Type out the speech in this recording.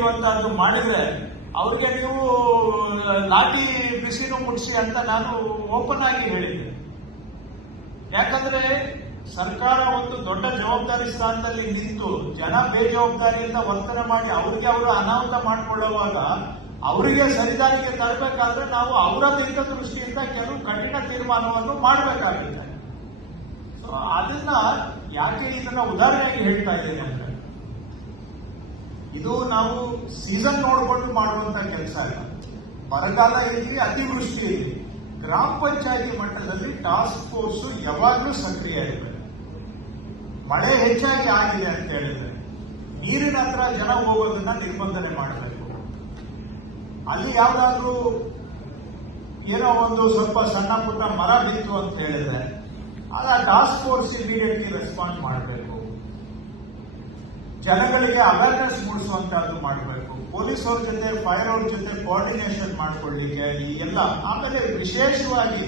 ಹಿಡಿಯುವಂತಹದ್ದು ಮಾಡಿದ್ರೆ ಅವ್ರಿಗೆ ನೀವು ಲಾಟಿ ಬಿಸಿನು ಮುಟ್ಸಿ ಅಂತ ನಾನು ಓಪನ್ ಆಗಿ ಹೇಳಿದ್ದೆ. ಯಾಕಂದ್ರೆ ಸರ್ಕಾರ ಒಂದು ದೊಡ್ಡ ಜವಾಬ್ದಾರಿ ಸ್ಥಾನದಲ್ಲಿ ನಿಂತು ಜನ ಬೇಜವಾಬ್ದಾರಿಯಿಂದ ವರ್ತನೆ ಮಾಡಿ ಅವ್ರಿಗೆ ಅವರು ಅನಾಹುತ ಮಾಡಿಕೊಳ್ಳುವಾಗ ಅವರಿಗೆ ಸರಿದಾರಿಗೆ ತರಬೇಕಾದ್ರೆ ನಾವು ಅವರ ದೃಷ್ಟಿಯಿಂದ ಕೆಲವು ಕಠಿಣ ತೀರ್ಮಾನವನ್ನು ಮಾಡಬೇಕಾಗುತ್ತೆ. ಅದನ್ನ ಯಾಕೆ ಇದನ್ನ ಉದಾಹರಣೆಯಾಗಿ ಹೇಳ್ತಾ ಇದ್ದೀನಿ ಅಂದ್ರೆ ಇದು ನಾವು ಸೀಸನ್ ನೋಡಿಕೊಂಡು ಮಾಡುವಂತ ಕೆಲಸ ಇಲ್ಲ ಬರಗಾಲ ಇರಲಿ ಅತಿವೃಷ್ಟಿ ಇರಲಿ ಗ್ರಾಮ ಪಂಚಾಯತಿ ಮಟ್ಟದಲ್ಲಿ ಟಾಸ್ಕ್ ಫೋರ್ಸ್ ಯಾವಾಗಲೂ ಸಕ್ರಿಯ ಇರಬೇಕು. ಮಳೆ ಹೆಚ್ಚಾಗಿ ಆಗಿದೆ ಅಂತ ಹೇಳಿದ್ರೆ ನೀರಿನ ಹತ್ರ ಜನ ಹೋಗೋದನ್ನ ನಿರ್ಬಂಧನೆ ಮಾಡಬೇಕು. ಅಲ್ಲಿ ಯಾವ್ದಾದ್ರೂ ಏನೋ ಒಂದು ಸ್ವಲ್ಪ ಸಣ್ಣ ಪುಟ್ಟ ಮರ ಬಿತ್ತು ಅಂತ ಹೇಳಿದ್ರೆ ಆ ಟಾಸ್ಕ್ ಫೋರ್ಸ್ ಇಮಿಡಿಯೇಟ್ಲಿ ರೆಸ್ಪಾನ್ಸ್ ಮಾಡಬೇಕು. ಜನಗಳಿಗೆ ಅವೇರ್ನೆಸ್ ಮೂಡಿಸುವಂತಹದ್ದು ಮಾಡಬೇಕು. ಪೊಲೀಸ್ ಅವ್ರ ಜೊತೆ ಫೈರ್ ಅವ್ರ ಜೊತೆ ಕೋಆರ್ಡಿನೇಷನ್ ಮಾಡ್ಕೊಳ್ಳಿಕ್ಕೆ ಈ ಎಲ್ಲ ಆಮೇಲೆ ವಿಶೇಷವಾಗಿ